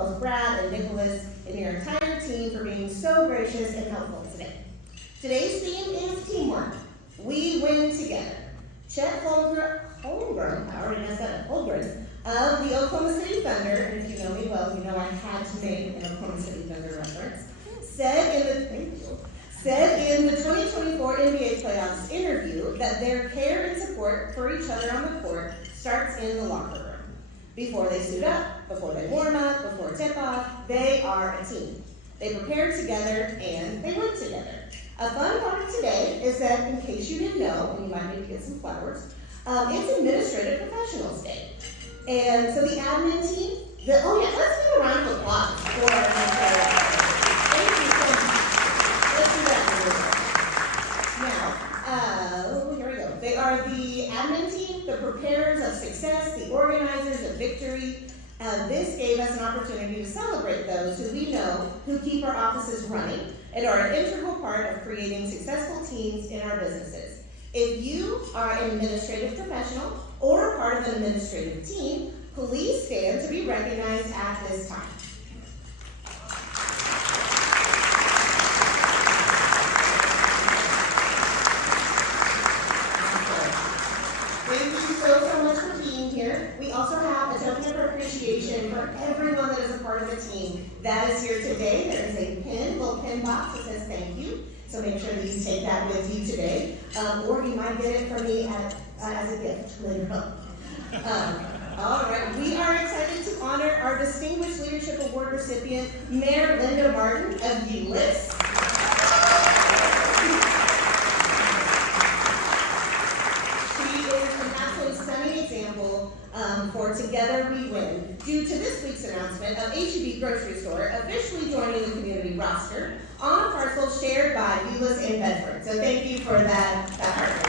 both Brad and Nicholas and your entire team for being so gracious and helpful today. Today's theme is teamwork. We win together. Chet Holmgren, I already messed that up, Holmgren, of the Oklahoma City Thunder, and if you know me well, you know I had to make an Oklahoma City Thunder reference, said in the 2024 NBA playoffs interview that their care and support for each other on the court starts in the locker room. Before they suit up, before they warm up, before tip-off, they are a team. They prepare together and they win together. A fun part today is that, in case you didn't know, and you might need to get some flowers, it's Administrative Professionals Day. And so the admin team, let's give a round of applause for our administrative. Thank you so much. Let's do that now. Here we go. They are the admin team, the preparers of success, the organizers of victory. This gave us an opportunity to celebrate those who we know who keep our offices running and are an integral part of creating successful teams in our businesses. If you are an administrative professional or part of an administrative team, please stand to be recognized at this time. Thank you so much for being here. We also have a token of appreciation for everyone that is a part of the team that is here today. There is a little pin box that says thank you. So make sure that you take that with you today. Or you might get it from me as a gift later on. All right, we are excited to honor our Distinguished Leadership Award recipient, Mayor Linda Martin of Euless. For Together We Win, due to this week's announcement of H-E-B Grocery Store officially joining the community roster on a parcel shared by Euless and Bedford. So thank you for that partnership.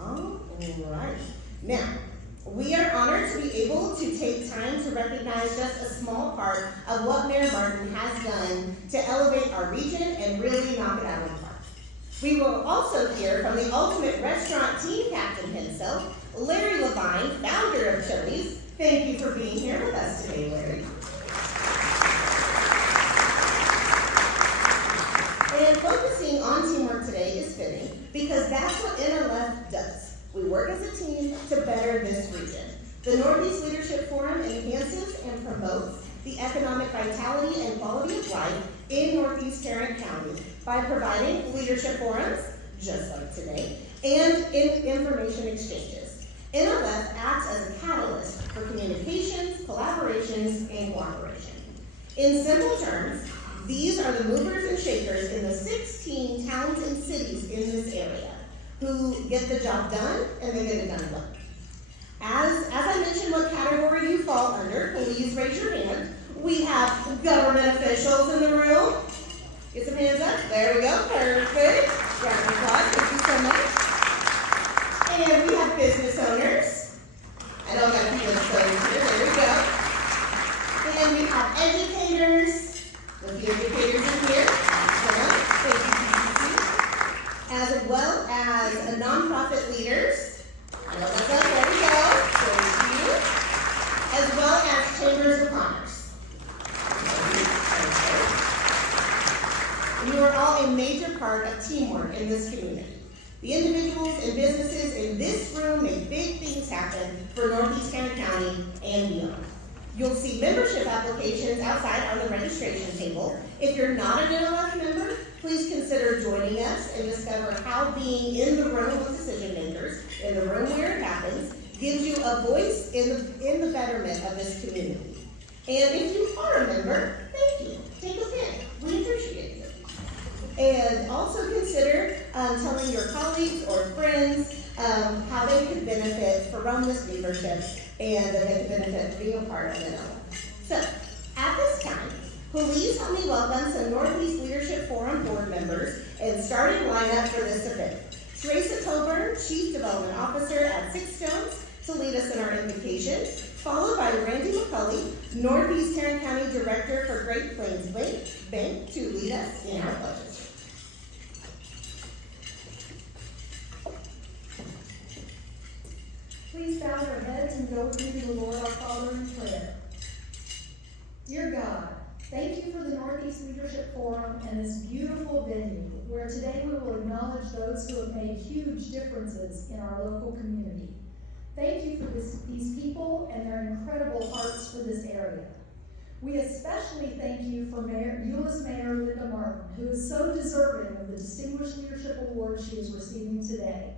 All right. Now, we are honored to be able to take time to recognize just a small part of what Mayor Martin has done to elevate our region and really knock it out of the park. We will also hear from the ultimate restaurant team captain himself, Larry Lavine, founder of Chili's. Thank you for being here with us today, Larry. And focusing on teamwork today is fitting because that's what NLF does. We work as a team to better this region. The Northeast Leadership Forum enhances and promotes the economic vitality and quality of life in Northeast Tarrant County by providing leadership forums, just like today, and information exchanges. NLF acts as a catalyst for communications, collaborations, and cooperation. In simple terms, these are the movers and shakers in the 16 towns and cities in this area who get the job done, and they get it done well. As I mentioned what category you fall under, please raise your hand. We have government officials in the room. Get some hands up. There we go. Perfect. Round of applause. Thank you so much. And we have business owners. I know I've got a few business owners here. There we go. And we have educators. A few educators in here. Excellent. Thank you, as well as nonprofit leaders. I know that's up. There we go. Thank you. As well as chambers of commerce. You are all a major part of teamwork in this community. The individuals and businesses in this room make big things happen for Northeast Tarrant County and beyond. You'll see membership applications outside on the registration table. If you're not an NLF member, please consider joining us and discover how being in the room with decision makers, in the room where it happens, gives you a voice in the betterment of this community. And if you are a member, thank you. Take a pen. We appreciate you. And also consider telling your colleagues or friends how they could benefit from this membership and that they could benefit from being a part of NLF. So, at this time, please help me welcome some Northeast Leadership Forum board members and starting lineup for this event. Teresa Coburn, Chief Development Officer at Six Stones, to lead us in our invocation, followed by Randy McCulley, Northeast Tarrant County Director for Great Plains Bank, to lead us in our pledges. Please bow their heads and go with me to the Lord our Father in prayer. Dear God, thank you for the Northeast Leadership Forum and this beautiful venue, where today we will acknowledge those who have made huge differences in our local community. Thank you for these people and their incredible hearts for this area. We especially thank you for Euless Mayor Linda Martin, who is so deserving of the Distinguished Leadership Award she is receiving today.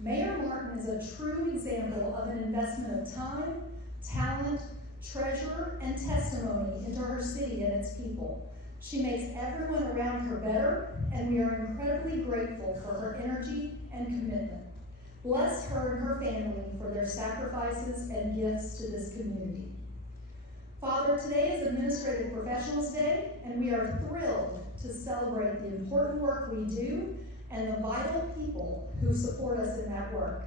Mayor Martin is a true example of an investment of time, talent, treasure, and testimony into her city and its people. She makes everyone around her better, and we are incredibly grateful for her energy and commitment. Bless her and her family for their sacrifices and gifts to this community. Father, today is Administrative Professionals Day, and we are thrilled to celebrate the important work we do and the vital people who support us in that work.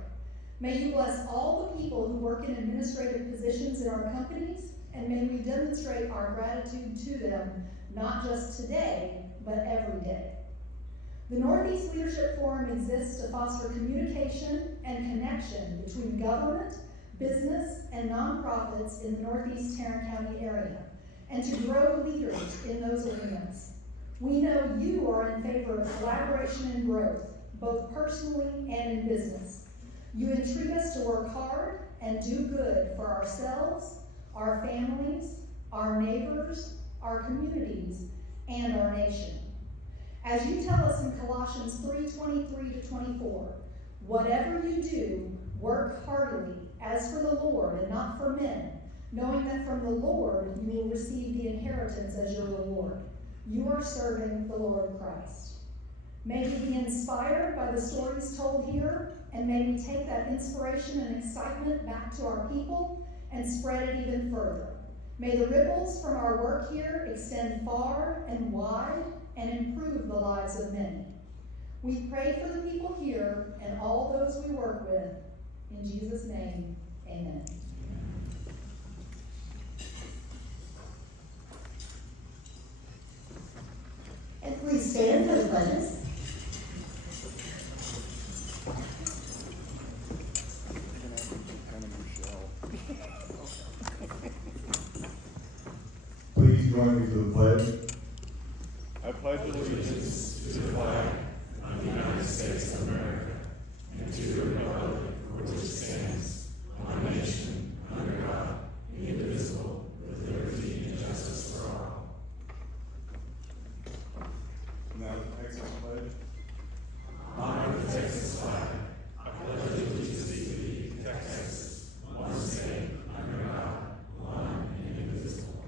May you bless all the people who work in administrative positions in our companies, and may we demonstrate our gratitude to them, not just today, but every day. The Northeast Leadership Forum exists to foster communication and connection between government, business, and nonprofits in the Northeast Tarrant County area, and to grow leaders in those arenas. We know you are in favor of collaboration and growth, both personally and in business. You entreat us to work hard and do good for ourselves, our families, our neighbors, our communities, and our nation. As you tell us in Colossians 3:23-24, whatever you do, work heartily, as for the Lord and not for men, knowing that from the Lord you will receive the inheritance as your reward. You are serving the Lord Christ. May we be inspired by the stories told here, and may we take that inspiration and excitement back to our people and spread it even further. May the ripples from our work here extend far and wide and improve the lives of many. We pray for the people here and all those we work with. In Jesus' name, amen. And please stand for the pledges. Please join me for the pledge. I pledge allegiance to the flag of the United States of America and to the republic for which it stands, one nation, under God, indivisible, with liberty and justice for all. Now the Texas pledge. Honor the Texas flag. I pledge allegiance to thee, Texas, one state, under God, one and indivisible.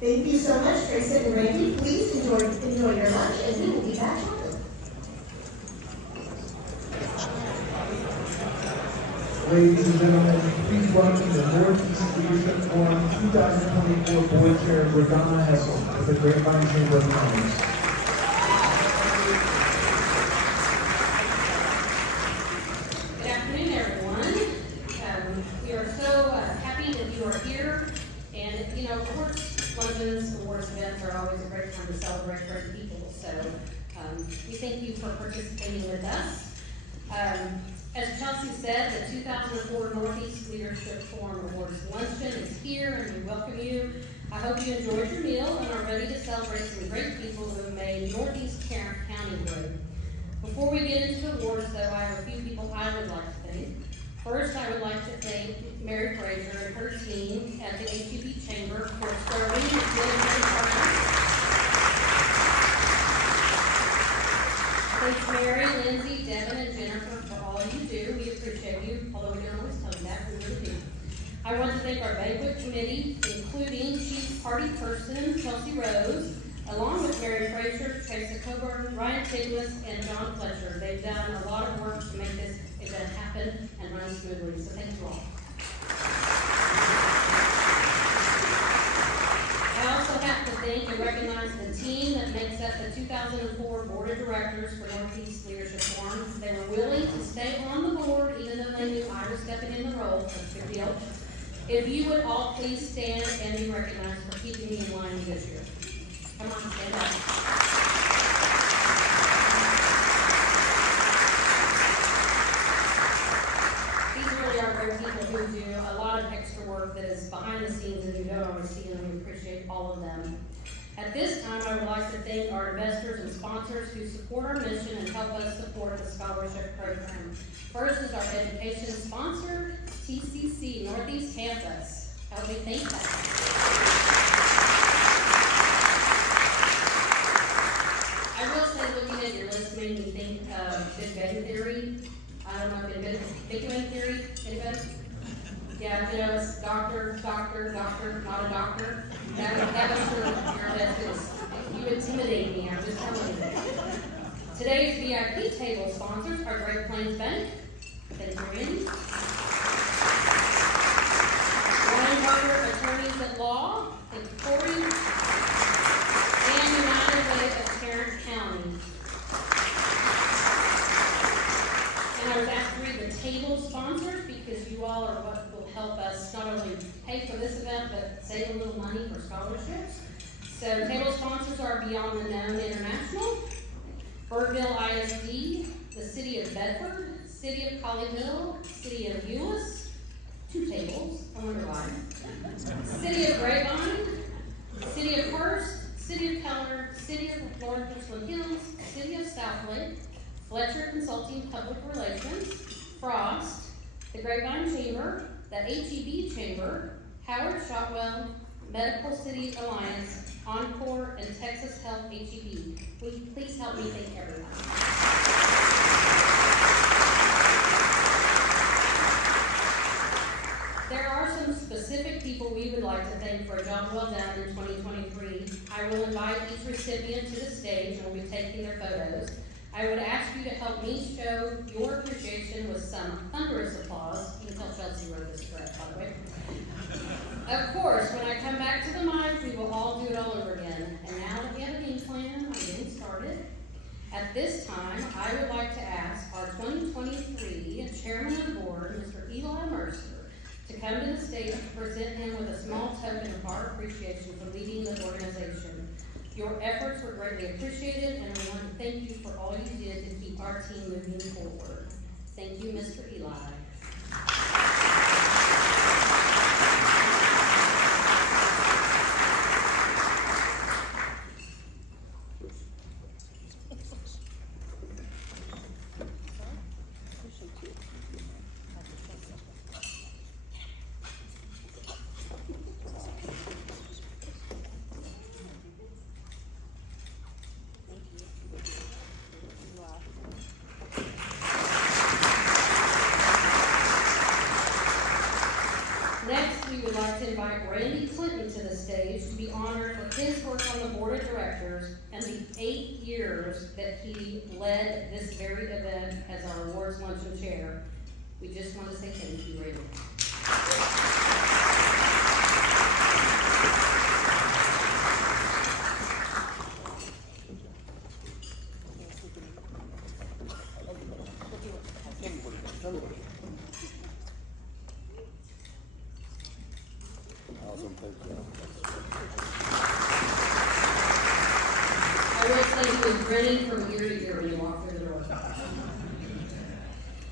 Thank you so much, Grayson and Randy. Please enjoy your lunch, and we will be back shortly. Ladies and gentlemen, please welcome the Northeast Leadership Forum 2024 Board Chair RaDonna Hessel with the Grapevine Chamber of Commerce. Good afternoon, everyone. We are so happy that you are here. And, you know, awards luncheons, awards events are always a great time to celebrate great people. So we thank you for participating with us. As Chelsea said, the 2004 Northeast Leadership Forum Awards Luncheon is here, and we welcome you. I hope you enjoyed your meal and are ready to celebrate some great people who have made Northeast Tarrant County great. Before we get into the awards, though, I have a few people I would like to thank. First, I would like to thank Mary Fraser and her team at the HEB Chamber for serving as military partners. Thanks, Mary, Lindsay, Devin, and Jennifer for all you do. We appreciate you, although we don't always tell you that, we really do. I want to thank our banquet committee, including Chief Party Person Chelsea Rose, along with Mary Fraser, Teresa Coburn, Ryan Tiglis, and John Fletcher. They've done a lot of work to make this event happen and run smoothly, so thank you all. I also have to thank and recognize the team that makes up the 2004 Board of Directors for Northeast Leadership Forum. They were willing to stay on the board even though they knew I was stepping in the role. That's a big deal. If you would all please stand and be recognized for keeping me in line this year. Come on, stand up. work that is behind the scenes and you don't always see, and we appreciate all of them. At this time, I would like to thank our investors and sponsors who support our mission and help us support the scholarship program. First is our education sponsor, TCC Northeast Campus. Help me thank them. I will say, looking at your list made me think of Big Bang Theory. I don't know if it's Big Bang Theory, anybody? Yeah, you know, it's doctor, not a doctor. That was for your best. You intimidate me, I'm just telling you. Today's VIP table sponsors are Great Plains Bank. Thank you, Randy. Ryan Barker Attorneys at Law. Thank you, Corey. And United Way of Tarrant County. And I was asked to read the table sponsors because you all are what will help us not only pay for this event, but save a little money for scholarships. So table sponsors are Beyond the Known International, Birdville ISD, the City of Bedford, City of Colleyville, City of Euless, 2 tables, I wonder why. City of Grapevine, City of Hurst, City of Keller, City of North Richland Hills, City of Southlake, Fletcher Consulting Public Relations, Frost, the Grapevine Chamber, the HEB Chamber, Howard Shotwell, Medical Cities Alliance, Encore, and Texas Health HEB. Will you please help me thank everyone? There are some specific people we would like to thank for a job well done in 2023. I will invite each recipient to the stage and we'll be taking their photos. I would ask you to help me show your appreciation with some thunderous applause. You can tell Chelsea wrote this correct, by the way. Of course, when I come back to the mic, we will all do it all over again. And now that we have a game plan, I'm getting started. At this time, I would like to ask our 2023 Chairman of the Board, Mr. Eli Mercer, to come to the stage to present him with a small token of our appreciation for leading the organization. Your efforts were greatly appreciated, and we want to thank you for all you did to keep our team moving forward. Thank you, Mr. Eli. To be honored for his work on the board of directors and the 8 years that he led this very event as our awards luncheon chair. We just want to say thank you, Randy. I will say he was grinning from ear to ear when you walked through the door.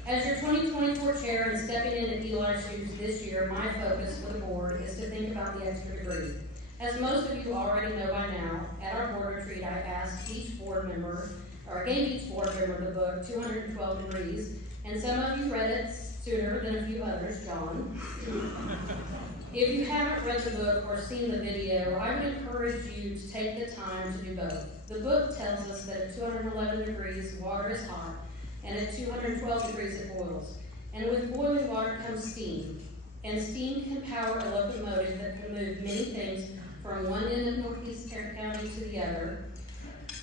As your 2024 chair and stepping into Eli's shoes this year, my focus for the board is to think about the extra degree. As most of you already know by now, at our board retreat, I asked each board member, or I gave each board member the book, 212 Degrees, and some of you read it sooner than a few others, John. If you haven't read the book or seen the video, I would encourage you to take the time to do both. The book tells us that at 211 degrees, water is hot, and at 212 degrees, it boils. And with boiling water comes steam. And steam can power a locomotive that can move many things from one end of Northeast Tarrant County to the other.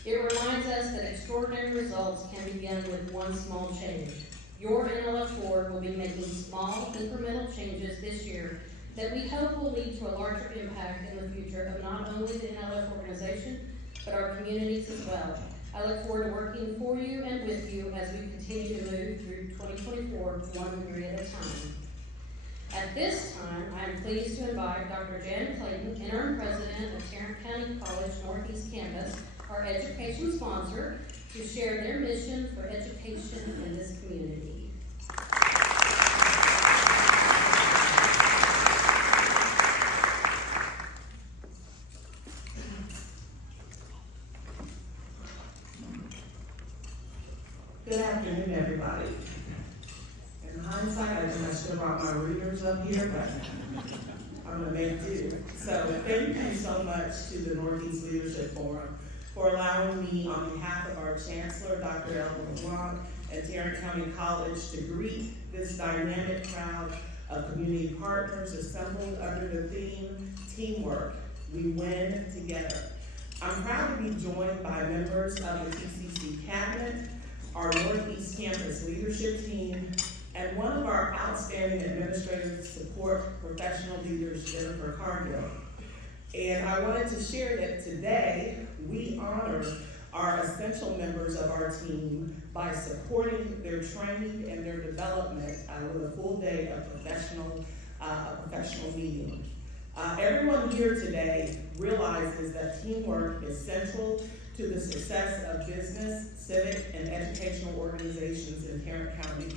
It reminds us that extraordinary results can begin with one small change. Your NLF board will be making small, incremental changes this year that we hope will lead to a larger impact in the future of not only the NLF organization, but our communities as well. I look forward to working for you and with you as we continue to move through 2024 one degree at a time. At this time, I am pleased to invite Dr. Jan Clayton, Interim President of Tarrant County College Northeast Campus, our education sponsor, to share their mission for education in this community. afternoon, everybody. In hindsight, I think I should have brought my readers up here, but I'm gonna make do. So thank you so much to the Northeast Leadership Forum for allowing me, on behalf of our Chancellor, Dr. Elvin LeBlanc, and Tarrant County College, to greet this dynamic crowd of community partners assembled under the theme, Teamwork, We Win Together. I'm proud to be joined by members of the TCC Cabinet, our Northeast Campus Leadership Team, and one of our outstanding administrative support professional leaders, Jennifer Cargill. And I wanted to share that today we honor our essential members of our team by supporting their training and their development with a full day of professional meeting. Everyone here today realizes that teamwork is central to the success of business, civic, and educational organizations in Tarrant County.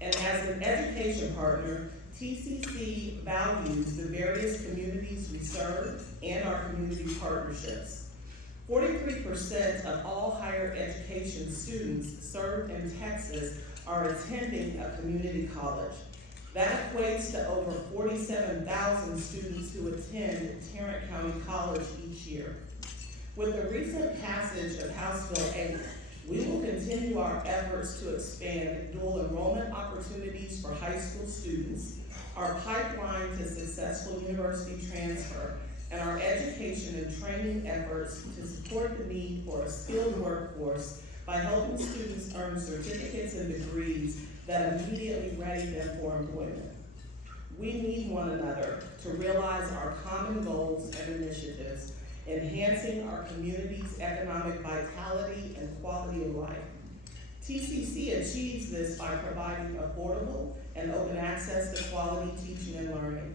And as an education partner, TCC values the various communities we serve and our community partnerships. 43% of all higher education students served in Texas are attending a community college. That equates to over 47,000 students who attend Tarrant County College each year. With the recent passage of House Bill 8, we will continue our efforts to expand dual enrollment opportunities for high school students, our pipeline to successful university transfer, and our education and training efforts to support the need for a skilled workforce by helping students earn certificates and degrees that immediately ready them for employment. We need one another to realize our common goals and initiatives, enhancing our community's economic vitality and quality of life. TCC achieves this by providing affordable and open access to quality teaching and learning.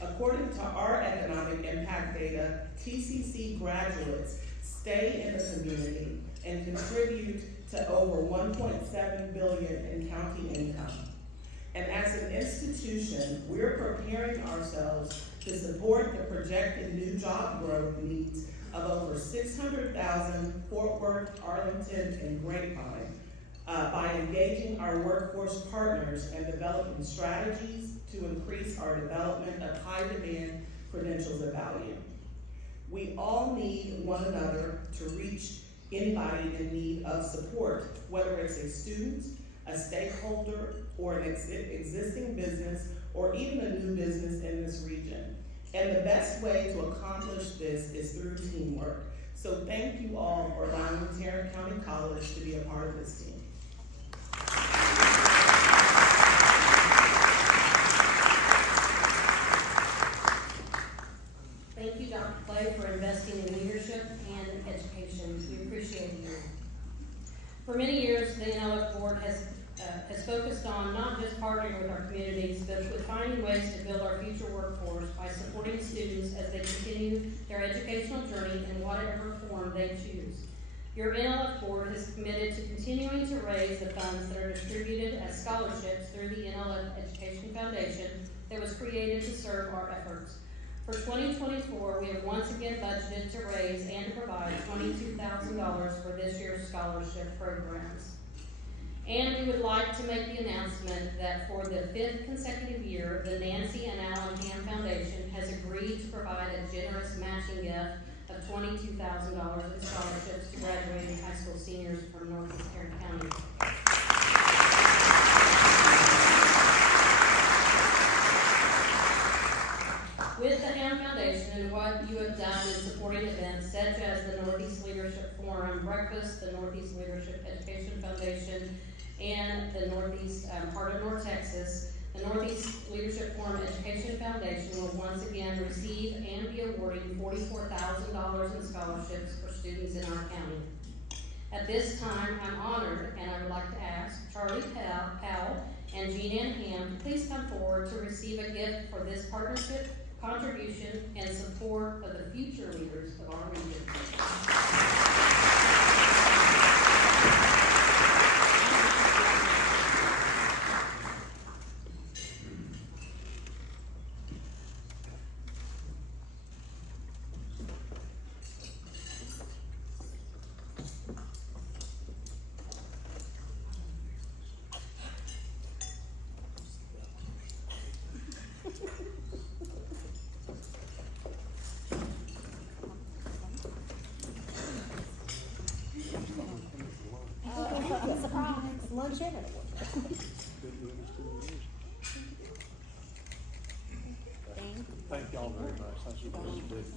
According to our economic impact data, TCC graduates stay in the community and contribute to over $1.7 billion in county income. And as an institution, we're preparing ourselves to support the projected new job growth needs of over 600,000 Fort Worth, Arlington, and Grapevine by engaging our workforce partners and developing strategies to increase our development of high-demand credentials of value. We all need one another to reach anybody in need of support, whether it's a student, a stakeholder, or an existing business, or even a new business in this region. And the best way to accomplish this is through teamwork. So thank you all for allowing Tarrant County College to be a part of this team. Thank you, Dr. Clay, for investing in leadership and education. We appreciate you. For many years, the NLF board has focused on not just partnering with our communities, but with finding ways to build our future workforce by supporting students as they continue their educational journey in whatever form they choose. Your NLF board is committed to continuing to raise the funds that are distributed as scholarships through the NLF Education Foundation that was created to serve our efforts. For 2024, we have once again budgeted to raise and to provide $22,000 for this year's scholarship programs. And we would like to make the announcement that for the 5th consecutive year, the Nancy and Alan Ham Foundation has agreed to provide a generous matching gift of $22,000 in scholarships to graduating high school seniors from Northeast Tarrant County. With the Ham Foundation and what you have done in supporting events such as the Northeast Leadership Forum Breakfast, the Northeast Leadership Education Foundation, and the Northeast part of North Texas, the Northeast Leadership Forum Education Foundation will once again receive and be awarding $44,000 in scholarships for students in our county. At this time, I'm honored, and I would like to ask Charlie Powell and Jean Ann Ham to please come forward to receive a gift for this partnership, contribution, and support of the future leaders of our region. to share that award. Thank y'all very much. Thank you for this.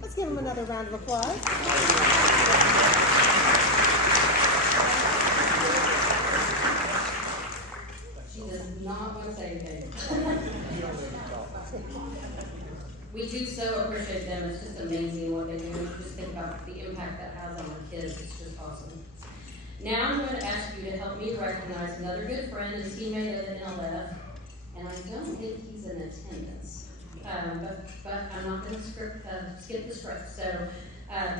Let's give him another round of applause. She does not want to say anything. We do so appreciate them. It's just amazing what they do. Just think about the impact that has on the kids. It's just awesome. Now I'm going to ask you to help me recognize another good friend and teammate of the NLF, and I don't think he's in attendance. But I'm not going to skip the script. So,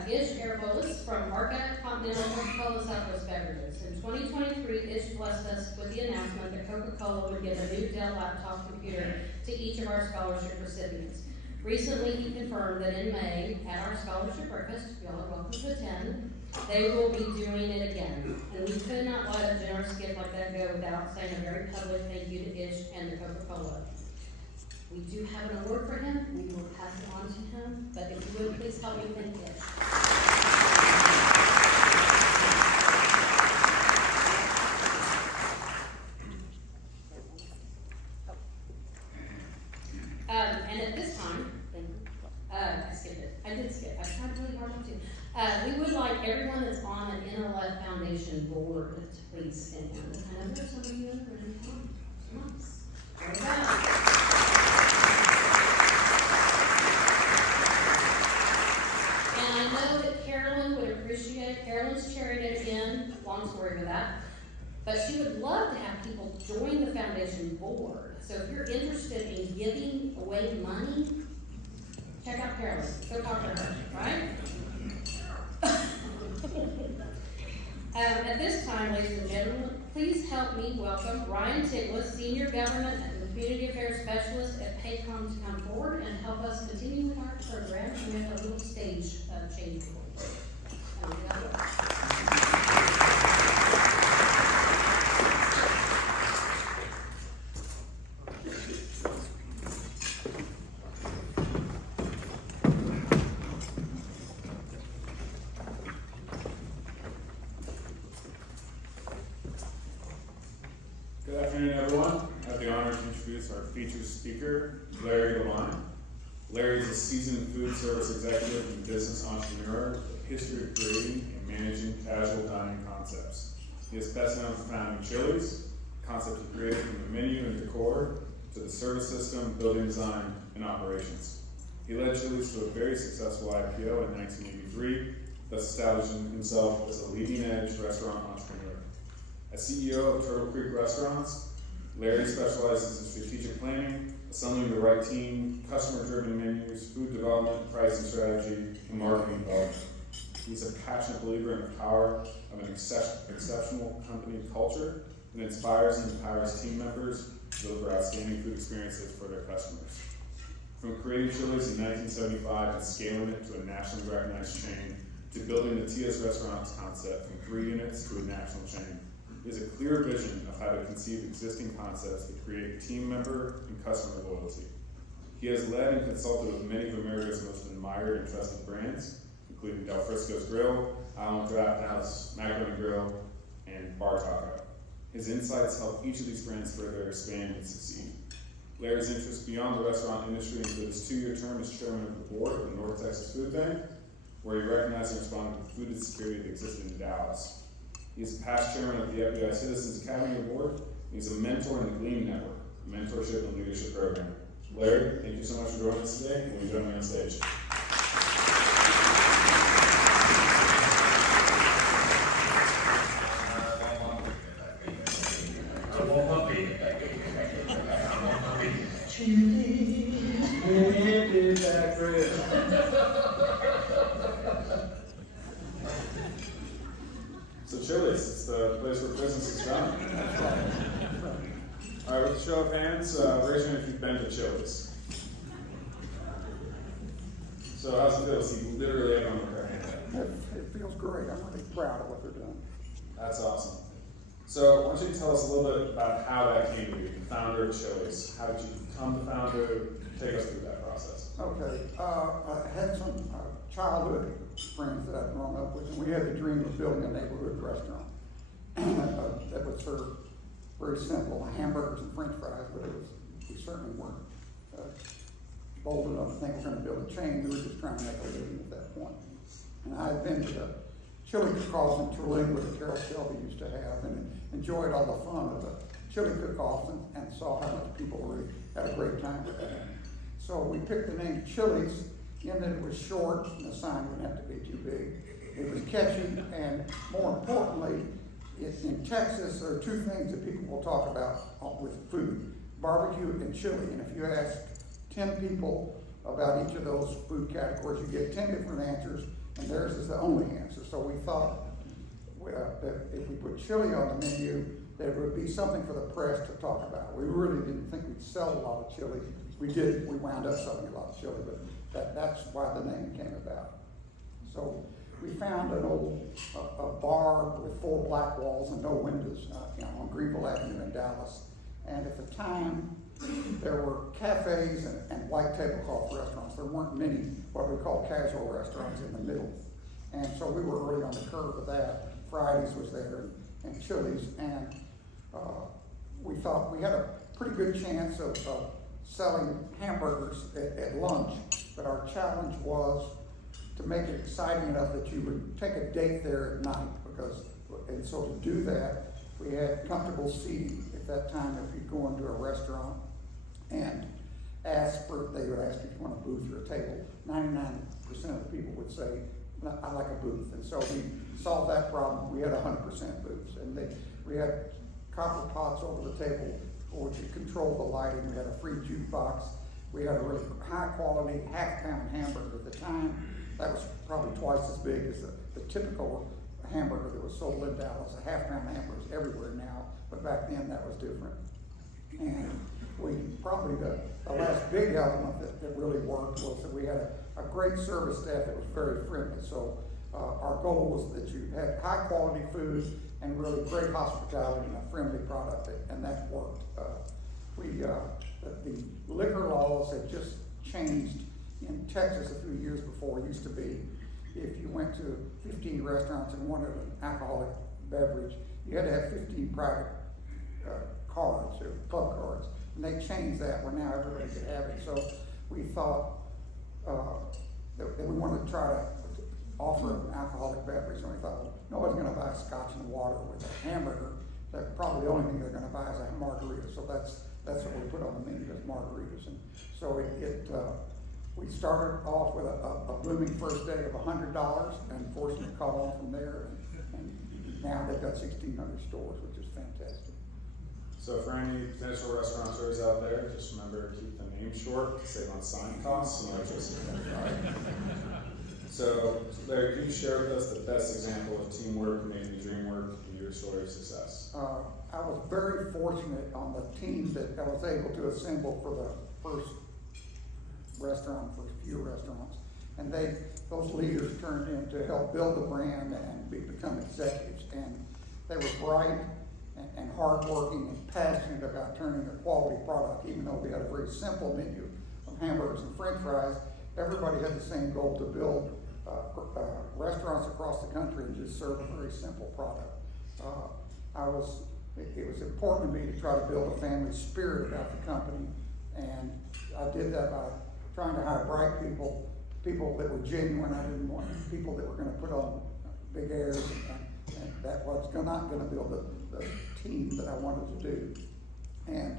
Ish Euless from Arca Continental Coca-Cola Southwest Beverages. In 2023, Ish blessed us with the announcement that Coca-Cola would give a new Dell laptop computer to each of our scholarship recipients. Recently, he confirmed that in May, at our scholarship breakfast, y'all are welcome to attend, they will be doing it again. And we could not let a generous gift like that go without saying a very public thank you to Ish and to Coca-Cola. We do have an award for him. We will pass it on to him. But if you would, please help me thank Ish. And at this time, I skipped it. I did skip. I tried really hard not to. We would like everyone that's on an NLF Foundation board to please stand. I know there's some of you in the room. Come on. There we go. And I know that Carolyn would appreciate, Carolyn's chariot at the end, long story for that, but she would love to have people join the foundation board. So if you're interested in giving away money, check out Carolyn, go talk to her, right? At this time, ladies and gentlemen, please help me welcome Ryan Tiglis, Senior Government and Community Affairs Specialist at Paycom, to come forward and help us continue with our program. And we have a little stage change. Good afternoon, everyone. I have the honor to introduce our featured speaker, Larry Lavine. Larry is a seasoned food service executive and business entrepreneur with a history of creating and managing casual dining concepts. He is best known for founding Chili's, a concept he created from the menu and decor to the service system, building design, and operations. He led Chili's to a very successful IPO in 1983, thus establishing himself as a leading-edge restaurant entrepreneur. As CEO of Turtle Creek Restaurants, Larry specializes in strategic planning, assembling the right team, customer-driven menus, food development, pricing strategy, and marketing development. He's a passionate believer in the power of an exceptional company culture that inspires and empowers team members to deliver outstanding food experiences for their customers. From creating Chili's in 1975 and scaling it to a nationally recognized chain, to building the Tia's Restaurants concept from 3 units to a national chain, is a clear vision of how to conceive existing concepts that create team member and customer loyalty. He has led and consulted with many of America's most admired and trusted brands, including Del Frisco's Grill, Island Draft House, Macaroni Grill, and Bar Taco. His insights help each of these brands further expand and succeed. Larry's interests beyond the restaurant industry include his 2-year term as chairman of the board of the North Texas Food Bank, where he recognized and responded to food insecurity that existed in Dallas. He's a past chairman of the FBI Citizens Academy Award, and he's a mentor in the Gleam Network, a mentorship and leadership program. Larry, thank you so much for joining us today, and will you join me on stage? So Chili's, it's the place where business is done. All right, with a show of hands, raise your hand if you've been to Chili's. So how's it feel? See, literally everyone with their hands up. It feels great. I'm really proud of what they're doing. That's awesome. So why don't you tell us a little bit about how that came to be, the founder of Chili's. How did you become the founder? Take us through that process. Okay. I had some childhood friends that I'd grown up with, and we had the dream of building a neighborhood restaurant that would serve very simple hamburgers and French fries, but we certainly weren't bold enough to think we're going to build a chain. We were just trying to make a living at that point. And I had been to the chili cook-offs in Terlingua that Carol Shelby used to have, and enjoyed all the fun of the chili cook-offs, and saw how much people really had a great time with that. So we picked the name Chili's, in that it was short and the sign wouldn't have to be too big. It was catchy, and more importantly, in Texas, there are two things that people will talk about with food: barbecue and chili. And if you ask 10 people about each of those food categories, you get 10 different answers, and theirs is the only answer. So we thought that if we put chili on the menu, that it would be something for the press to talk about. We really didn't think we'd sell a lot of chili. We did. We wound up selling a lot of chili, but that's why the name came about. So we found an old a bar with 4 black walls and no windows on Greenville Avenue in Dallas. And at the time, there were cafes and white tablecloth restaurants. There weren't many what we call casual restaurants in the middle. And so we were early on the curve of that. Fridays was there, and Chili's, and we thought we had a pretty good chance of selling hamburgers at lunch, but our challenge was to make it exciting enough that you would take a date there at night, and so to do that, we had comfortable seating. At that time, if you go into a restaurant and they would ask if you want a booth or a table, 99% of the people would say, I like a booth. And so we solved that problem. We had 100% booths, and we had copper pots over the table for which you control the lighting. We had a free jukebox. We had a really high quality half-pound hamburger. At the time, that was probably twice as big as the typical hamburger that was sold in Dallas. A half-pound hamburger is everywhere now, but back then that was different. And the last big element that really worked was that we had a great service staff that was very friendly. So our goal was that you had high quality food and really great hospitality and a friendly product, and that worked. The liquor laws had just changed in Texas a few years before. It used to be if you went to 15 restaurants and wanted an alcoholic beverage, you had to have 15 private cards or club cards. And they changed that where now everybody could have it. So we thought that we wanted to try to offer an alcoholic beverage, and we thought, well, nobody's going to buy scotch and water with a hamburger. That probably the only thing they're going to buy is a margarita. So that's what we put on the menu, is margaritas. And so we started off with a blooming first day of $100, and fortunately caught on from there. And now they've got 1,600 stores, which is fantastic. So for any potential restaurateurs out there, just remember to keep the name short to save on sign costs and electricity. So Larry, can you share with us the best example of teamwork making the dream work in your story of success? I was very fortunate on the team that I was able to assemble for the first few restaurants. And those leaders turned in to help build the brand and become executives. And they were bright and hardworking and passionate about turning a quality product. Even though we had a very simple menu of hamburgers and French fries, everybody had the same goal to build restaurants across the country and just serve a very simple product. It was important to me to try to build a family spirit about the company, and I did that by trying to hire bright people that were genuine. I didn't want people that were going to put on big airs, and that was not going to build the team that I wanted to do. And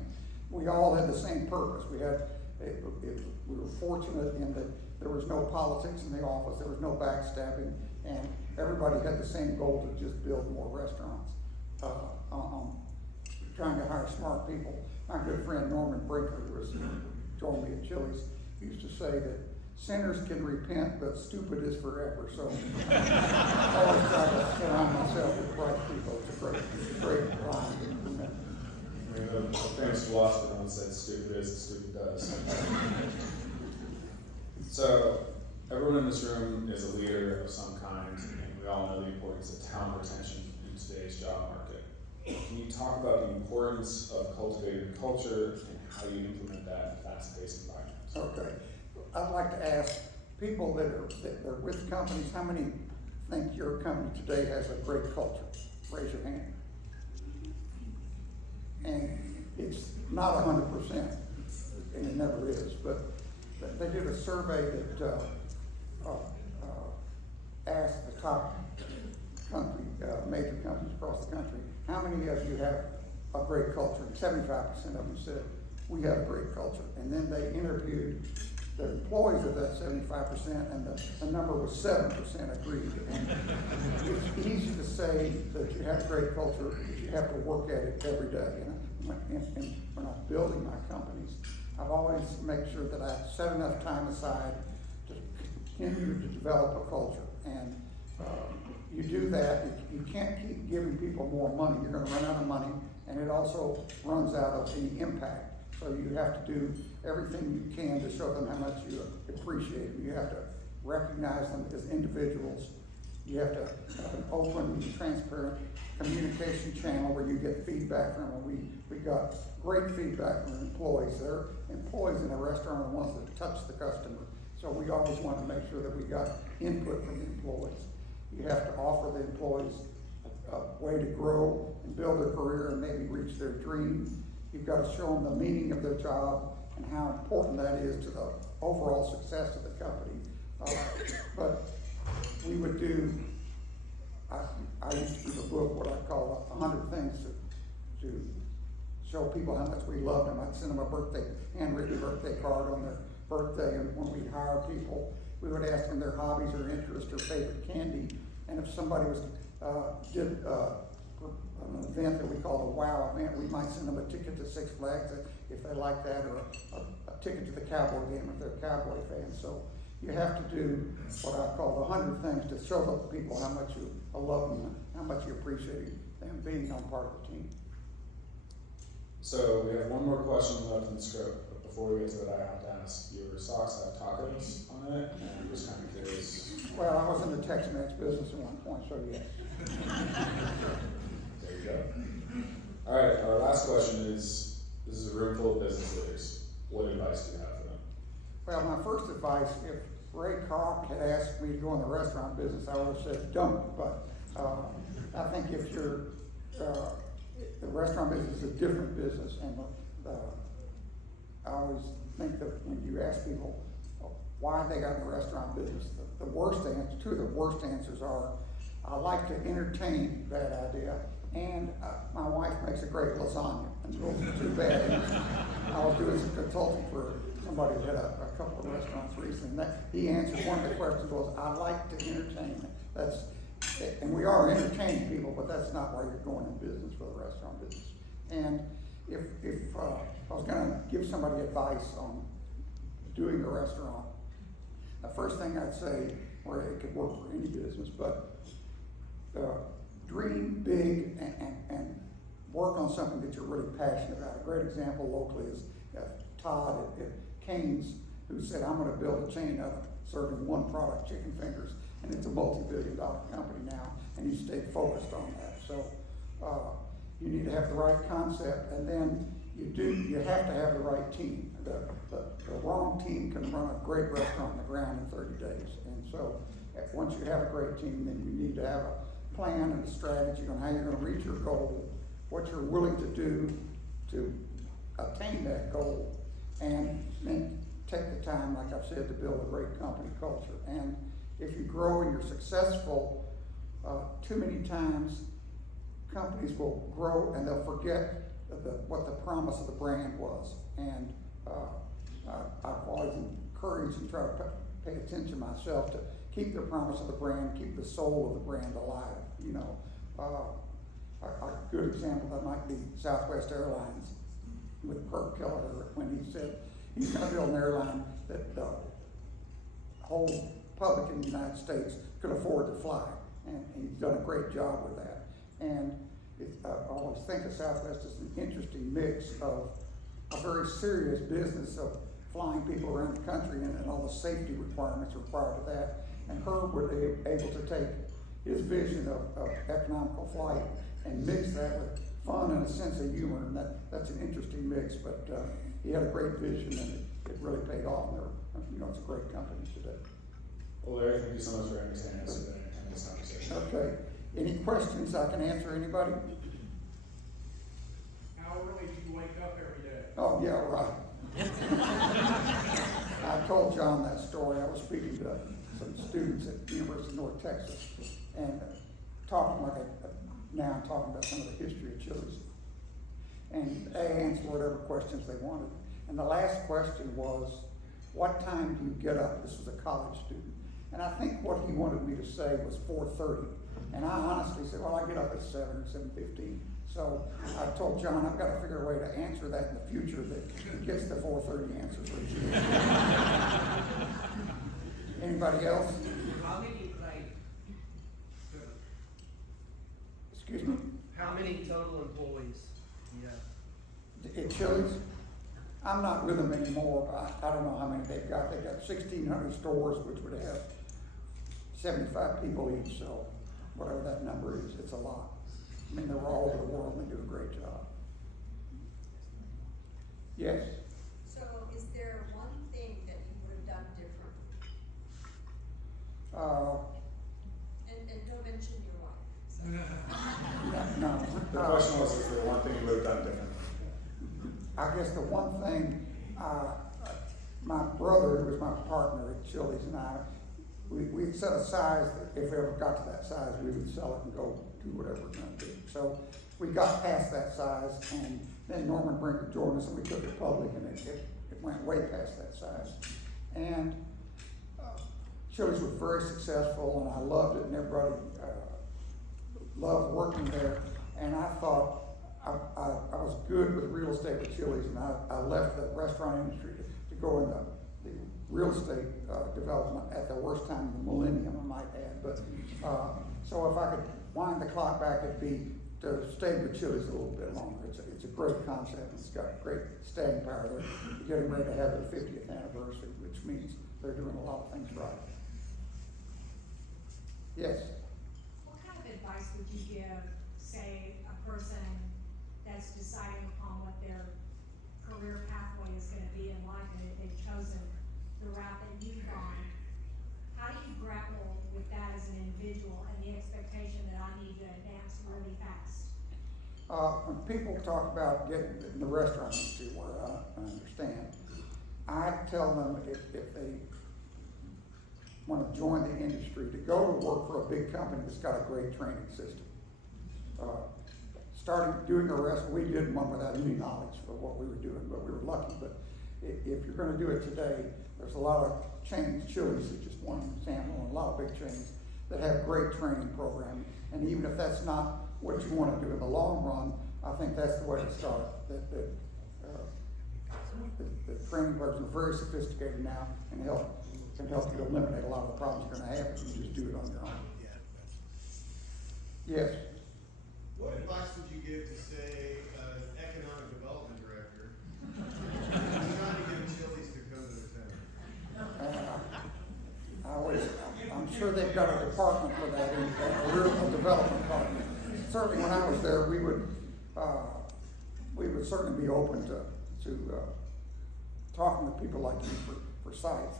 we all had the same purpose. We were fortunate in that there was no politics in the office, there was no backstabbing, and everybody had the same goal to just build more restaurants. Trying to hire smart people. My good friend Norman Brinkley, who joined me at Chili's, used to say that sinners can repent, but stupid is forever. So I always try to surround myself with bright people. It's a great line. The famous philosopher once said, "Stupid is, stupid does." So everyone in this room is a leader of some kind, and we all know the importance of talent retention in today's job market. Can you talk about the importance of cultivating culture and how you implement that in fast-paced environments? Okay. I'd like to ask people that are with companies, how many think your company today has a great culture? Raise your hand. And it's not 100%, and it never is, but they did a survey that asked the top major companies across the country, how many of you have a great culture? And 75% of them said, we have a great culture. And then they interviewed the employees of that 75%, and the number was 7% agreed. And it's easy to say that you have a great culture, but you have to work at it every day. And when I'm building my companies, I've always made sure that I set enough time aside to continue to develop a culture. And you do that, you can't keep giving people more money. You're going to run out of money, and it also runs out of any impact. So you have to do everything you can to show them how much you appreciate them. You have to recognize them as individuals. You have to have an open, transparent communication channel where you get feedback from them. We got great feedback from employees. Their employees in a restaurant are the ones that touch the customer. So we always want to make sure that we got input from the employees. You have to offer the employees a way to grow and build their career and maybe reach their dream. You've got to show them the meaning of their job and how important that is to the overall success of the company. But we would do, I used to give a book, what I call 100 things to show people how much we love them. I'd send them a handwritten birthday card on their birthday, and when we'd hire people, we would ask them their hobbies or interests or favorite candy. And if somebody did an event that we call a WOW event, we might send them a ticket to Six Flags if they like that, or a ticket to the Cowboy game if they're a Cowboy fan. So you have to do what I call the 100 things to show the people how much you love them and how much you appreciate them being on part of the team. So we have one more question left in the script, but before we get to it, I have to ask, your socks have tacos on it, and I'm just kind of curious. Well, I was in the Tex-Mex business at one point, so yes. There you go. All right, our last question is, this is a room full of business leaders. What advice do you have for them? Well, my first advice, if Ray Kroc had asked me to go in the restaurant business, I would have said don't. But I think if you're, the restaurant business is a different business, and I always think that when you ask people why they got in the restaurant business, the worst answer, two of the worst answers are, I like to entertain, bad idea, and my wife makes a great lasagna, and those are two bad answers. I was doing some consulting for somebody that had a couple of restaurants recently, and he answered one of the questions was, I like to entertain. And we are entertaining people, but that's not why you're going in business for the restaurant business. And if I was gonna give somebody advice on doing a restaurant, the first thing I'd say, or it could work for any business, but dream big and work on something that you're really passionate about. A great example locally is Todd at Cane's, who said, I'm gonna build a chain of serving one product, chicken fingers, and it's a multi-billion-dollar company now, and he stayed focused on that. So you need to have the right concept, and then you have to have the right team. The wrong team can run a great restaurant on the ground in 30 days. And so once you have a great team, then you need to have a plan and a strategy on how you're gonna reach your goal, what you're willing to do to attain that goal, and then take the time, like I've said, to build a great company culture. And if you grow and you're successful, too many times companies will grow and they'll forget what the promise of the brand was. And I've always encouraged and tried to pay attention myself to keep the promise of the brand, keep the soul of the brand alive. You know, a good example that might be Southwest Airlines with Kirk Kelleher, when he said he's going to build an airline that the whole public in the United States could afford to fly, and he's done a great job with that. And I always think of Southwest as an interesting mix of a very serious business of flying people around the country and all the safety requirements required of that. And Herb was able to take his vision of economical flight and mix that with fun and a sense of humor, and that's an interesting mix. But he had a great vision, and it really paid off. And you know, it's a great company today. Well, Larry, thank you so much for understanding us today and this conversation. Okay, any questions I can answer, anybody? How early do you wake up every day? Oh, yeah, right. I told John that story. I was speaking to some students at the University of North Texas and talking like now I'm talking about some of the history of Chili's. And they answered whatever questions they wanted. And the last question was, what time do you get up? This was a college student. And I think what he wanted me to say was 4:30. And I honestly said, well, I get up at 7 or 7:15. So I told John, I've got to figure a way to answer that in the future that gets the 4:30 answer for you. Anybody else? How many, like, Excuse me? how many total employees? Yeah. At Chili's? I'm not with them anymore, but I don't know how many they've got. They've got 1,600 stores, which would have 75 people each, so whatever that number is, it's a lot. I mean, they're all over the world and they do a great job. Yes? So is there one thing that you would have done different? And don't mention your wife. No. The question was, is there one thing you would have done differently? I guess the one thing, my brother, who was my partner at Chili's, and I, we set a size that if we ever got to that size, we would sell it and go do whatever we're going to do. So we got past that size, and then Norman Brinker joined us, and we took it public, and it went way past that size. And Chili's was very successful, and I loved it, and everybody loved working there. And I thought I was good with real estate with Chili's, and I left the restaurant industry to go in the real estate development at the worst time of the millennium, I might add. But so if I could wind the clock back, it'd be to stay with Chili's a little bit longer. It's a great concept. It's got great staying power. They're getting ready to have their 50th anniversary, which means they're doing a lot of things right. Yes? What kind of advice would you give, say, a person that's deciding upon what their career pathway is going to be in life, and if they've chosen the route that you've gone? How do you grapple with that as an individual and the expectation that I need to advance really fast? When people talk about getting in the restaurant industry, where I understand, I tell them if they want to join the industry, to go to work for a big company that's got a great training system. Starting doing a restaurant, we did one without any knowledge of what we were doing, but we were lucky. But if you're going to do it today, there's a lot of chains. Chili's is just one example, and a lot of big chains that have great training programs. And even if that's not what you want to do in the long run, I think that's the way to start. The training programs are very sophisticated now and can help you to eliminate a lot of the problems you're going to have if you just do it on your own. Yes? What advice would you give to, say, an economic development director trying to get Chili's to come to the town? I'm sure they've got a department for that, a real development department. Certainly, when I was there, we would certainly be open to talking to people like you for sites.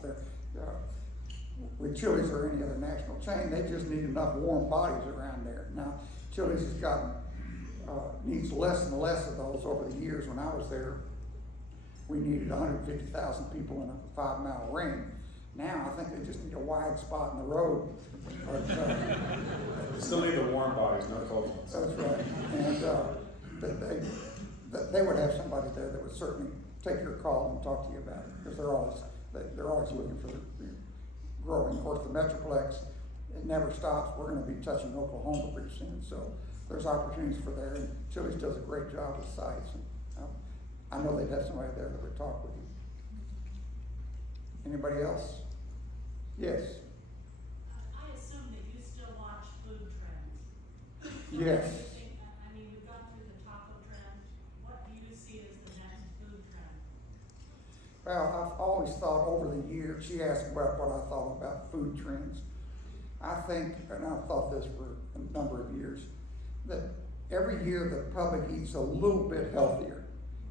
With Chili's or any other national chain, they just need enough warm bodies around there. Now, Chili's has gotten needs less and less of those over the years. When I was there, we needed 150,000 people in a 5-mile ring. Now, I think they just need a wide spot in the road. But, Still need the warm bodies, no cold ones. That's right. And they would have somebody there that would certainly take your call and talk to you about it, because they're always looking for growing. Of course, the Metroplex, it never stops. We're going to be touching Oklahoma pretty soon, so there's opportunities for there. And Chili's does a great job with sites. And I know they'd have somebody there that would talk with you. Anybody else? Yes. I assume that you still watch food trends. Yes. I mean, we've gone through the taco trend. What do you see as the next food trend? Well, I've always thought over the years, she asked about what I thought about food trends. I think, and I've thought this for a number of years, that every year the public eats a little bit healthier.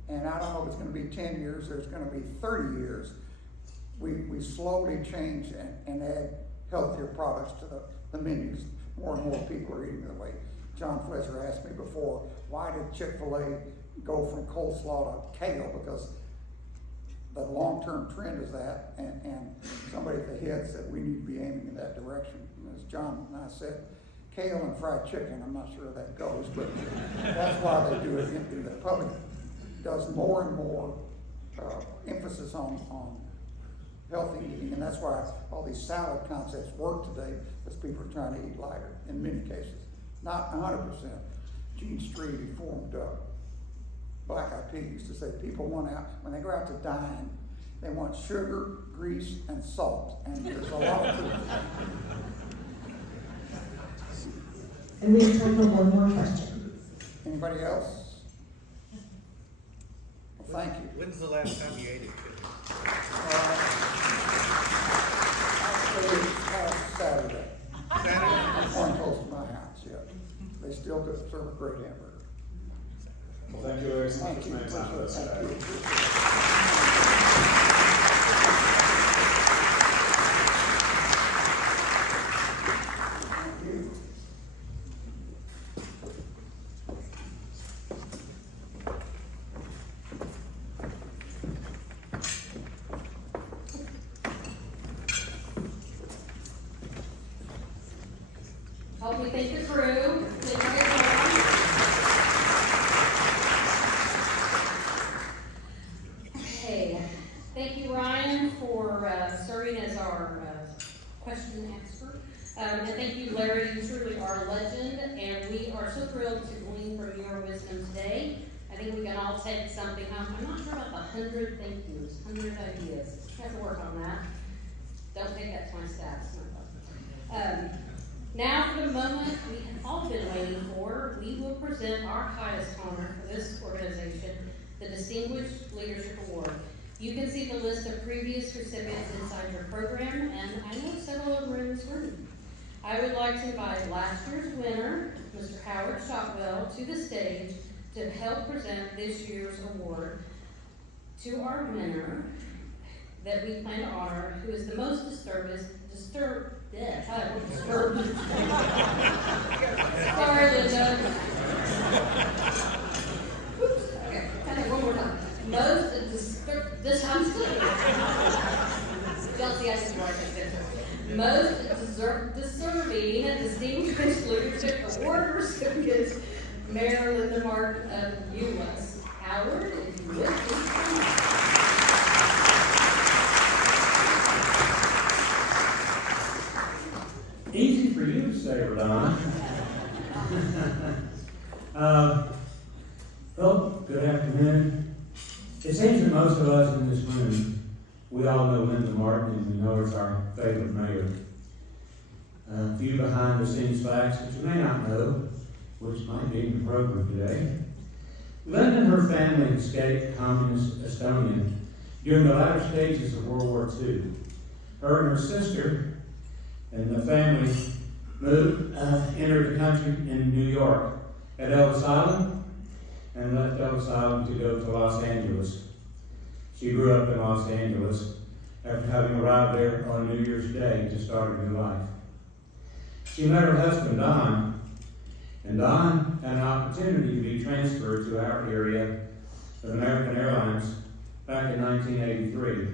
And I don't know if it's going to be 10 years or it's going to be 30 years. We slowly change and add healthier products to the menus. More and more people are eating that way. John Fletcher asked me before, why did Chick-fil-A go from coleslaw to kale? Because the long-term trend is that, and somebody at the head said we need to be aiming in that direction. And as John and I said, kale and fried chicken, I'm not sure that goes, but that's why they do it. The public does more and more emphasis on healthy eating, and that's why all these salad concepts work today, because people are trying to eat lighter in many cases. Not 100%. Gene Street, he formed Black Eyed Peas to say people want out, when they go out to dine, they want sugar, grease, and salt, and there's a lot of food. And we have time for one more question. Anybody else? Well, thank you. When's the last time you ate it? Actually, Saturday. One close to my house, yeah. They still do serve a great hamburger. Well, thank you very much Thank for you. spending time with us Thank today. you. Help me thank the crew. Okay, thank you, Ryan, for serving as our question expert. And thank you, Larry, you truly are a legend, and we are so thrilled to glean from your wisdom today. I think we can all take something home. I'm not sure about the 100 thank yous, 100 ideas. I have to work on that. Don't take that to my staff. Now, for the moment we have all been waiting for, we will present our highest honor for this organization, the Distinguished Leadership Award. You can see the list of previous recipients inside your program, and I know several of them are in this room. I would like to invite last year's winner, Mr. Howard Shotwell, to the stage to help present this year's award to our winner that we plan to honor, who is the most disturbed. Sorry, Linda. Oops, okay, one more time. Most disturbed, this time still. Don't see I just write that. Most deserving Distinguished Leadership Award recipient, Mayor Linda Mark of Euless. Howard, if you would, please come. Easy for you to say, RaDonna. Well, good afternoon. It seems that most of us in this room, we all know Linda Martin, and we know her as our favorite mayor. A few behind-the-scenes facts that you may not know, which might be in the program today. Linda and her family escaped communist Estonia during the latter stages of World War II. Her and her sister and the family entered the country in New York at Ellis Island and left Ellis Island to go to Los Angeles. She grew up in Los Angeles after having arrived there on New Year's Day to start a new life. She met her husband, Don, and Don had an opportunity to be transferred to our area of American Airlines back in 1983.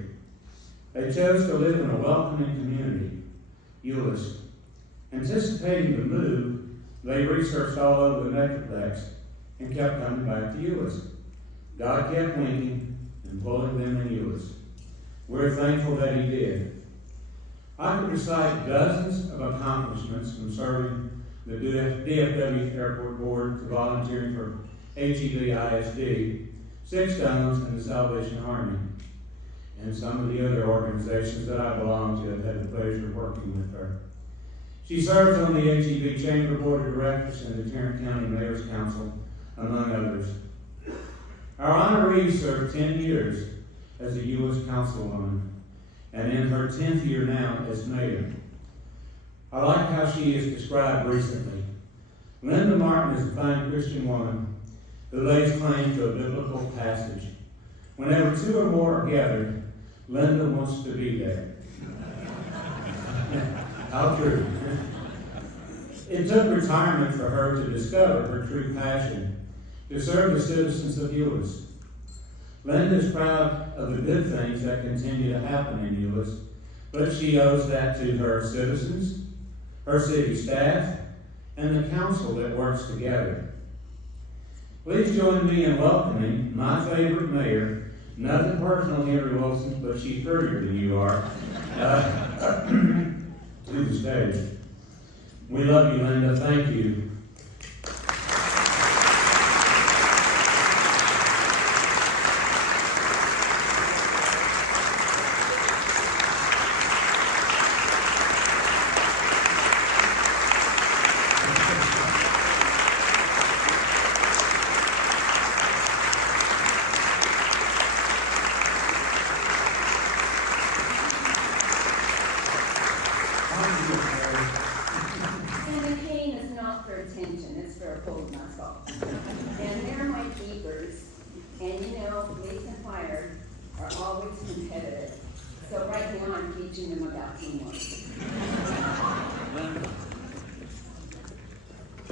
They chose to live in a welcoming community, Euless. Anticipating the move, they researched all over the Metroplex and kept coming back to Euless. God kept winking and pulling them in Euless. We're thankful that He did. I could recite dozens of accomplishments from serving the DFW Airport Board to volunteering for HEB ISD, Six Stones, and the Salvation Army, and some of the other organizations that I belong to. I've had the pleasure of working with her. She serves on the HEB Chamber Board of Directors and the Tarrant County Mayor's Council, among others. Our honoree served 10 years as a U.S. councilwoman, and in her 10th year now as mayor. I like how she is described recently. Linda Martin is a fine Christian woman who lays claim to a biblical passage. Whenever two or more are gathered, Linda wants to be there. How true. It took retirement for her to discover her true passion, to serve the citizens of Euless. Linda is proud of the good things that continue to happen in Euless, but she owes that to her citizens, her city staff, and the council that works together. Please join me in welcoming my favorite mayor, nothing personal, Henry Wilson, but she's prettier than you are, to the stage. We love you, Linda. Thank you.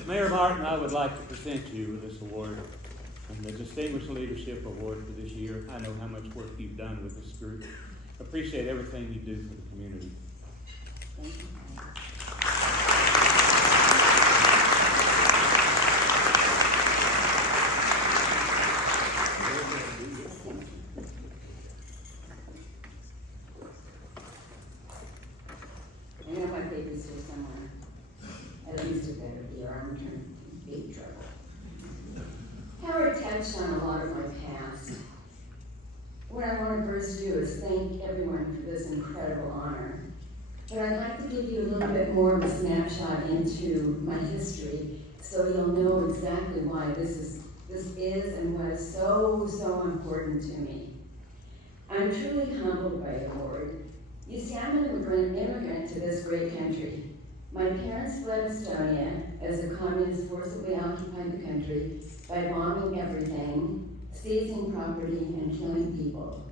Mayor Martin, I would like to present you with this award, and the Distinguished Leadership Award for this year. I know how much work you've done with this group. Appreciate everything you do for the community. Thank you. I know my baby's here somewhere. At least it better be, or I'm in big trouble. Howard touched on a lot of my past. What I want to first do is thank everyone for this incredible honor. But I'd like to give you a little bit more of a snapshot into my history, so you'll know exactly why this is and was so important to me. I'm truly humbled by the award. You see, I'm an immigrant to this great country. My parents fled Estonia as the communists forcibly occupied the country by bombing everything, seizing property, and killing people.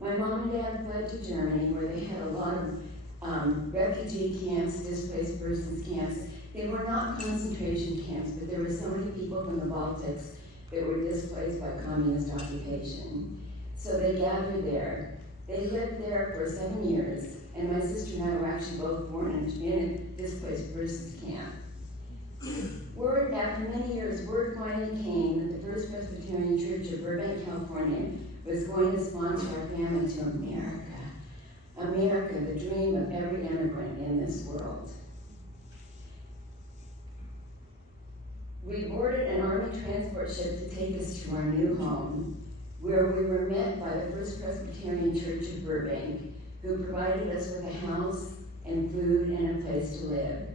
My mom and dad fled to Germany, where they had a lot of refugee camps, displaced persons camps. They were not concentration camps, but there were so many people from the Baltics that were displaced by communist occupation. So they gathered there. They lived there for 7 years, and my sister and I were actually both born in a displaced persons camp. After many years, word finally came that the First Presbyterian Church of Burbank, California was going to sponsor our family to America. America, the dream of every immigrant in this world. We boarded an Army transport ship to take us to our new home, where we were met by the First Presbyterian Church of Burbank, who provided us with a house and food and a place to live.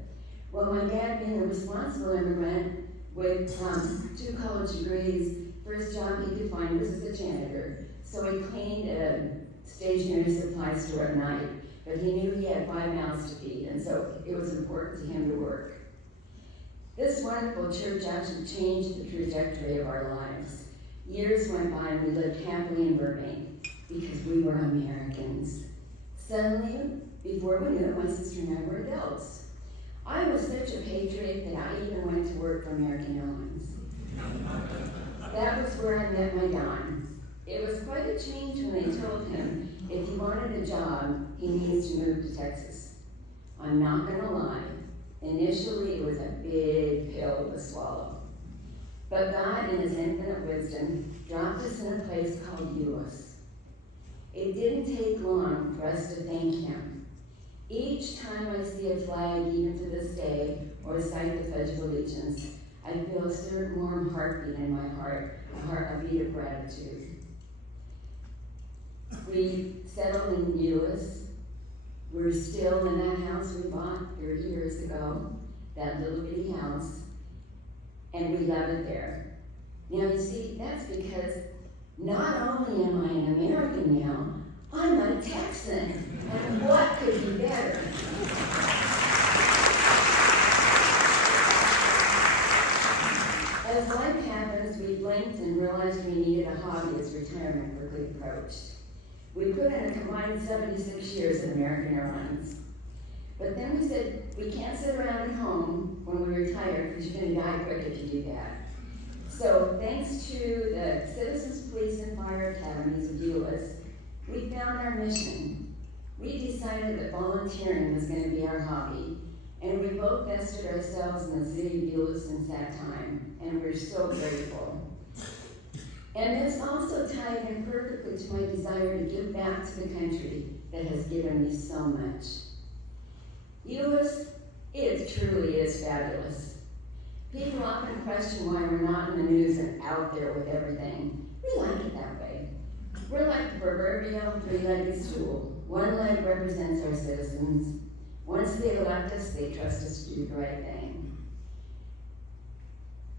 Well, my dad, being a responsible immigrant with 2 college degrees, first job he could find was as a janitor. So he cleaned a stationery supply store at night, but he knew he had 5 mouths to feed, and so it was important to him to work. This wonderful church actually changed the trajectory of our lives. Years went by and we lived happily in Burbank because we were Americans. Suddenly, before we knew it, my sister and I were adults. I was such a patriot that I even went to work for American Airlines. That was where I met my Don. It was quite a change when they told him if he wanted a job, he needs to move to Texas. I'm not gonna lie. Initially, it was a big pill to swallow. But God, in His infinite wisdom, dropped us in a place called Euless. It didn't take long for us to thank Him. Each time I see a flag, even to this day, or cite the Pledge of Allegiance, I feel a certain warm heartbeat in my heart, a beat of gratitude. We settled in Euless. We're still in that house we bought 30 years ago, that little bitty house, and we love it there. Now you see, that's because not only am I an American now, I'm a Texan, and what could be better? As life happens, we blinked and realized we needed a hobby as retirement quickly approached. We put in a combined 76 years at American Airlines. But then we said, we can't sit around at home when we retire because you're going to die quick if you do that. So thanks to the Citizens Police and Fire Academies of Euless, we found our mission. We decided that volunteering was going to be our hobby, and we both vested ourselves in the city of Euless since that time, and we're so grateful. And this also tied in perfectly to my desire to give back to the country that has given me so much. Euless, it truly is fabulous. People often question why we're not in the news and out there with everything. We like it that way. We're like the proverbial three-legged stool. One leg represents our citizens. Once they elect us, they trust us to do the right thing.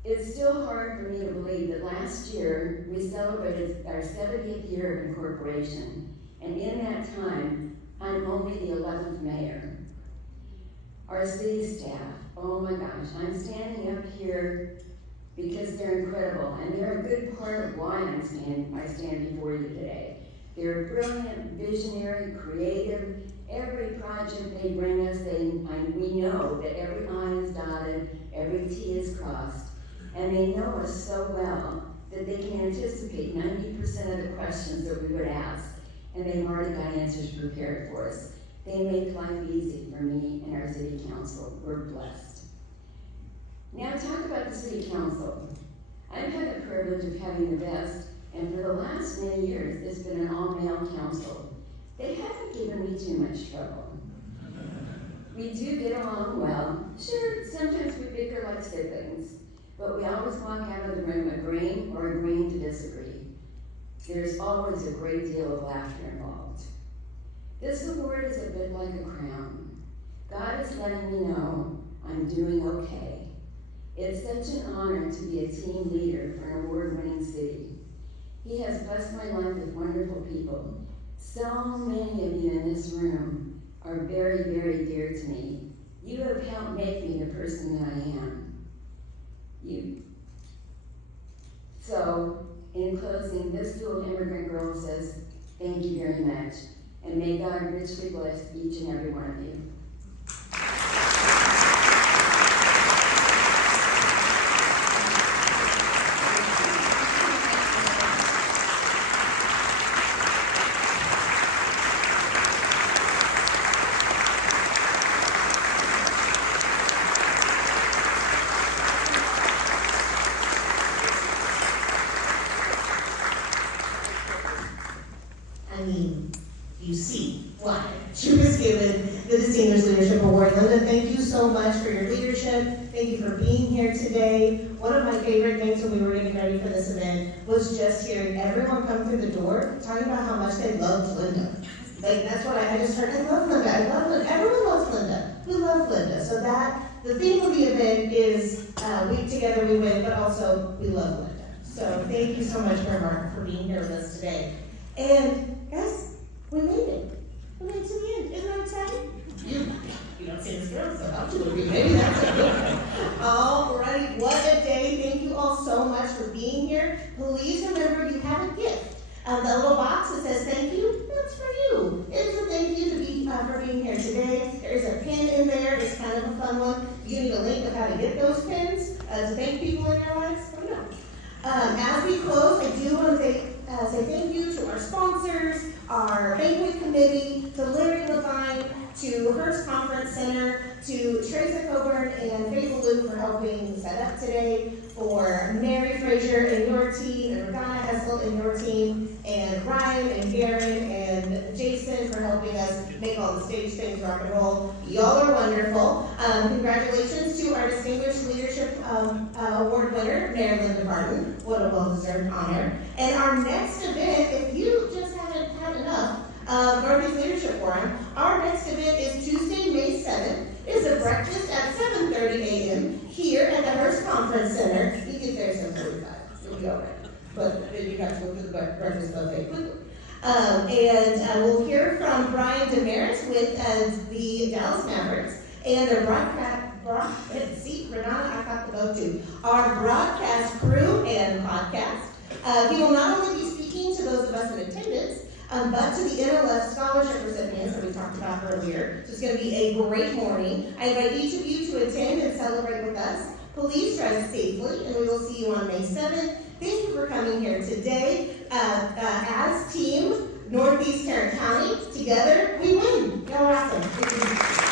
It's still hard for me to believe that last year we celebrated our 70th year of incorporation, and in that time, I'm only the 11th mayor. Our city staff, oh my gosh, I'm standing up here because they're incredible, and they're a good part of why I stand before you today. They're brilliant, visionary, creative. Every project they bring us, we know that every I is dotted, every T is crossed, and they know us so well that they can anticipate 90% of the questions that we would ask, and they've already got answers prepared for us. They make life easy for me and our city council. We're blessed. Now talk about the city council. I've had the privilege of having the best, and for the last many years, it's been an all-male council. They haven't given me too much trouble. We do get along well. Sure, sometimes we bicker like siblings, but we always walk out of the room agreeing or agreeing to disagree. There's always a great deal of laughter involved. This award is a bit like a crown. God is letting me know I'm doing okay. It's such an honor to be a team leader for an award-winning city. He has blessed my life with wonderful people. So many of you in this room are very, very dear to me. You have helped make me the person that I am. So, in closing, this little immigrant girl says, thank you very much. And may God richly bless each and every one of you. You see why she was given the Distinguished Leadership Award. Linda, thank you so much for your leadership. Thank you for being here today. One of my favorite things when we were getting ready for this event was just hearing everyone come through the door talking about how much they loved Linda. Like, that's what I just heard. I love Linda. I love Linda. Everyone loves Linda. We love Linda. So the theme of the event is we together we win, but also we love Linda. So thank you so much, Martin, for being here with us today. And guys, we made it. We made it to the end. Isn't that exciting? You don't see the thrill, so how should we? Maybe that's a good one. All right, what a day. Thank you all so much for being here. Please remember you have a gift. The little box that says thank you, that's for you. It is a thank you for being here today. There is a pin in there. It's kind of a fun one. You need a link of how to get those pins to thank people in your lives. Let me know. As we close, I do want to say thank you to our sponsors, our banquet committee, to Larry Lavine, to Hurst Conference Center, to Teresa Coburn and Faith Luke for helping set up today, for Mary Frazier and your team, and RaDonna Hessel and your team, and Ryan and Garen and Jason for helping us make all the stage things rock and roll. Y'all are wonderful. Congratulations to our Distinguished Leadership Award winner, Mayor Linda Barton. What a well-deserved honor. And our next event, if you just haven't had enough of Northeast Leadership Forum, our next event is Tuesday, May 7th. It's a breakfast at 7:30 a.m. here at the Hurst Conference Center. You get there at 7:45. You'll be all right. But then you have to go to the breakfast buffet quickly. And we'll hear from Brian Damaris with the Dallas Mavericks and the RaDonna, I got the vote too. Our broadcast crew and podcast. He will not only be speaking to those of us in attendance, but to the NLF scholarship recipients that we talked about earlier. So it's going to be a great morning. I invite each of you to attend and celebrate with us. Please drive safely, and we will see you on May 7th. Thank you for coming here today. As Team Northeast Tarrant County, together we win. Y'all are awesome.